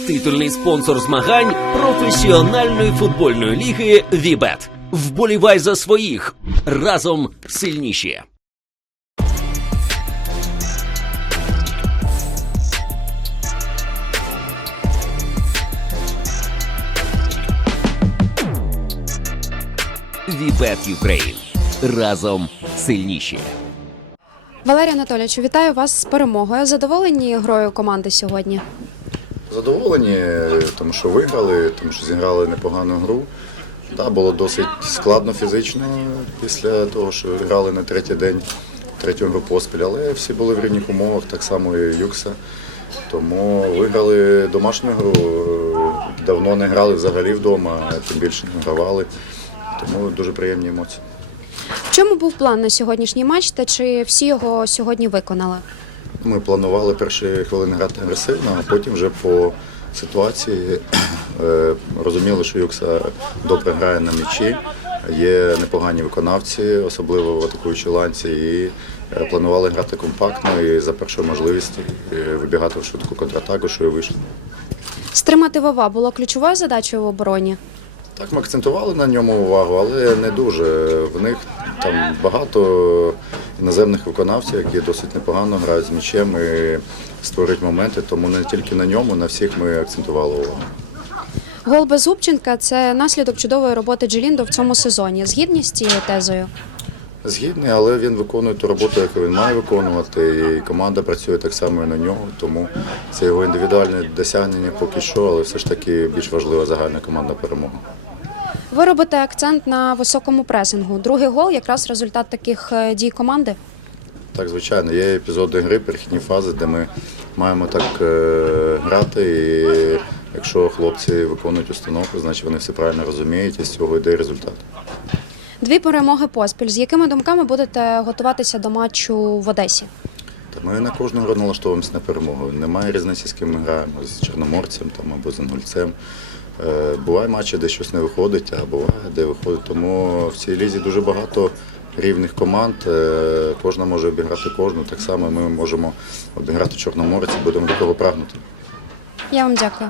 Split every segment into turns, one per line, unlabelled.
Титульний спонсор змагань професіональної футбольної ліги «Вібет». Вболівай за своїх. Разом сильніші. «Вібет Юкрейн». Разом сильніші.
Валерій Анатолійович, вітаю вас з перемогою. Задоволені грою команди сьогодні?
Задоволені, тому що виграли, тому що зіграли непогану гру. Так, було досить складно фізично після того, що грали на третій день, третю гру поспіль, але всі були в рівних умовах, так само і Юкса. Тому виграли домашню гру, давно не грали взагалі вдома, тим більше не гравали. Тому дуже приємні емоції.
В чому був план на сьогоднішній матч та чи всі його сьогодні виконали?
Ми планували перші хвилини грати агресивно, а потім вже по ситуації розуміли, що Юкса добре грає на м'ячі, є непогані виконавці, особливо в атакуючій ланці, і планували грати компактно і за першої можливості вибігати в швидку контратаку, що і вийшло.
Стримати Вова було ключовою задачею в обороні?
Так, ми акцентували на ньому увагу, але не дуже. В них там багато іноземних виконавців, які досить непогано грають з м'ячем і створюють моменти, тому не тільки на ньому, на всіх ми акцентували увагу.
Гол Беззубченка – це наслідок чудової роботи Джиліндо в цьому сезоні. Згідні з цією тезою?
Згідний, але він виконує ту роботу, яку він має виконувати, і команда працює так само і на нього, тому це його індивідуальне досягнення поки що, але все ж таки більш важлива загальна командна перемога.
Ви робите акцент на високому пресингу. Другий гол – якраз результат таких дій команди?
Так, звичайно, є епізоди гри, перехідні фази, де ми маємо так грати, і якщо хлопці виконують установку, значить вони все правильно розуміють, і з цього йде результат.
2 перемоги поспіль. З якими думками будете готуватися до матчу в Одесі?
Ми на кожну гру налаштовуємося на перемогу. Немає різниці, з ким ми граємо, з Чорноморцем там, або з Інгульцем. Буває матчі, де щось не виходить, а буває, де виходить. Тому в цій лізі дуже багато рівних команд, кожна може обіграти кожну. Так само ми можемо обіграти Чорноморець і будемо до того прагнути.
Я вам дякую.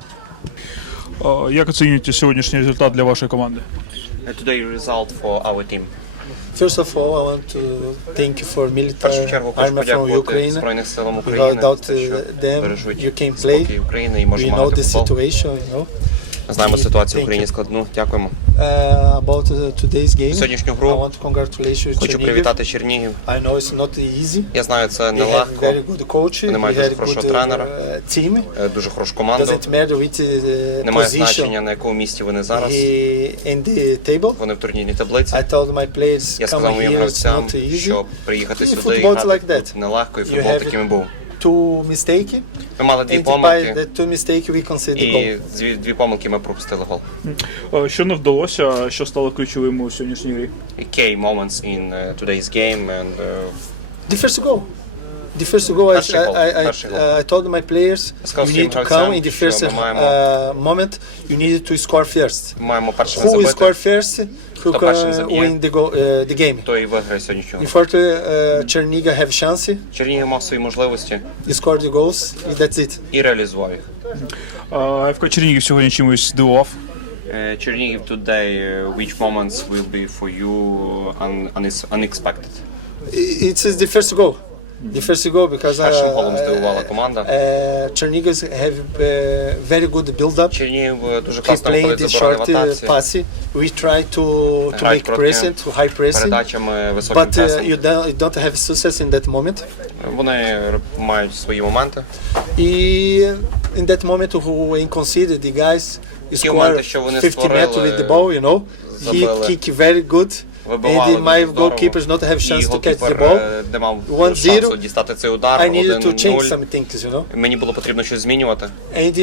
Як оцінюєте сьогоднішній результат для вашої команди?
Today's result for our team.
First of all, I want to thank you for
В першу
military
чергу хочу
army from
подякувати
Ukraine.
Збройним силам України
Without
за те, що
them,
бережуть
you can
спокій
play.
України і
We
можемо
know
грати
the
футбол.
situation, you know.
Знаємо ситуацію в
Thank
Україні
you.
складну. Дякуємо.
About today's game,
Сьогоднішню
I
гру
want to congratulate you,
хочу
Chernihiv.
привітати Чернігів.
I know it's not easy.
Я знаю, це
We have
нелегко.
very good coach,
Вони
we
мають дуже
have
хорошого
good
тренера.
team.
Дуже хорошу команду.
Doesn't matter which
Немає
position
значення, на якому місці вони зараз.
in the table.
Вони в турнірній таблиці.
I told my players,
Я
come
сказав моїм
here, it's
гравцям,
not easy.
що приїхати сюди і
Football is
грати
like that.
тут нелегко, і
You
футбол
have
таким і був.
Two mistakes.
Ми мали 2
And by
помилки,
the two mistakes we conceded goal.
і 2 помилки ми пропустили гол.
Що не вдалося, що стало ключовим у сьогоднішній грі?
Key moments in today's game and
The first goal. The first goal,
Перший гол, перший гол.
I told my players,
Сказав
you
всім
need to
гравцям,
come in the
що
first
ми маємо
moment, you needed to score first.
маємо першим
Who will
забити,
score first, who
Хто першим
can
заб'є.
win the game.
то і виграє сьогоднішню гру.
Unfortunately, Chernihiv have chance,
Чернігів мав свої можливості
he scored the goals, and that's it.
і реалізував їх.
ФК Чернігів сьогодні чимось здивував.
Чернігів today, which moments will be for you unexpected?
It's the first goal. The first goal because
Першим голом здивувала команда.
Chernihiv have very good build-up.
Чернігів дуже
He
класно
played
виходить
the
з оборони в
short
атаці,
pass. We try to
Грають
make pressing, to high pressing,
передачами, високим
but
пресом.
you don't have success in that moment.
Вони мають свої моменти.
In that moment, when conceded, the guys
моменти,
score
що вони
50 meters
створили,
with the ball. You know, he
забили.
kick very good,
Вибивали
and my
дуже здорово.
goalkeepers not have
І
chance to catch the
голкіпер
ball.
не мав
1-0.
шансу дістати цей удар.
I needed to change
1-0.
some things, you know.
Мені було потрібно щось змінювати.
And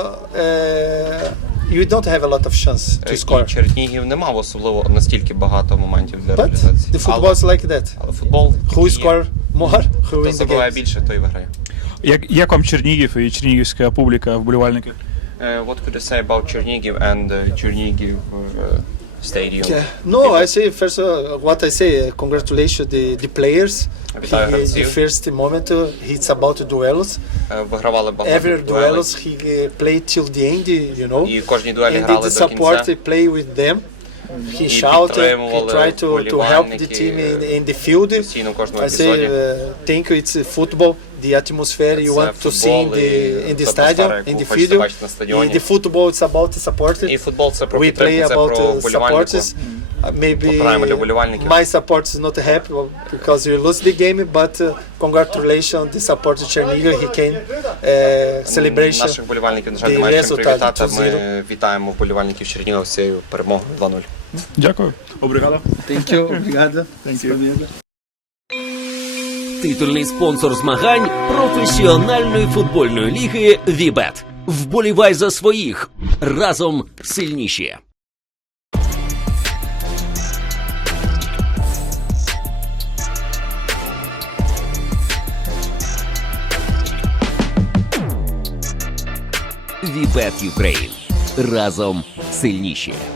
you don't have a lot of chance to
І
score.
Чернігів не мав особливо настільки багато моментів для
But
реалізації.
the football is like that.
Але футбол,
Who
такий є.
score more, who
Хто
win the
забиває
game.
більше, той виграє.
Як вам Чернігів і чернігівська публіка, вболівальники?
What could you say about Чернігів and Чернігів stadium.
No, I say first what I say. Congratulations the players.
Вітаю
The
гравців.
first moment it's about duels.
Вигравали багато
Every
дуелей.
duels he played till the end, you know.
І кожні дуелі
And
грали
the
до
support
кінця.
play with them. He
І
shouted, he
підтримували
tried to help the
вболівальники,
team in the field.
постійно в кожному
I say
епізоді.
thank you. It's football. The atmosphere you
Це
want to see
футбол
in the
і
stadium,
атмосфера,
in the
яку хочеться
field.
бачити на стадіоні.
The football it's about the supporters.
І футбол це про
We play
підтримку, це
about
про вболівальників.
supporters. Maybe
Програємо для вболівальників.
my support is not happy because we lose the game, but congratulations the supporter Chernihiv. He came celebration.
Наших вболівальників, на жаль,
the
немає чим
result
привітати.
2-0.
Ми вітаємо вболівальників Чернігова з цією перемогою 2-0.
Дякую. Обригада.
Thank you. Obrigado.
Титульний спонсор змагань професіональної футбольної ліги Вібет. Вболівай за своїх. Разом сильніші. Вібет Юкрейн. Разом сильніші.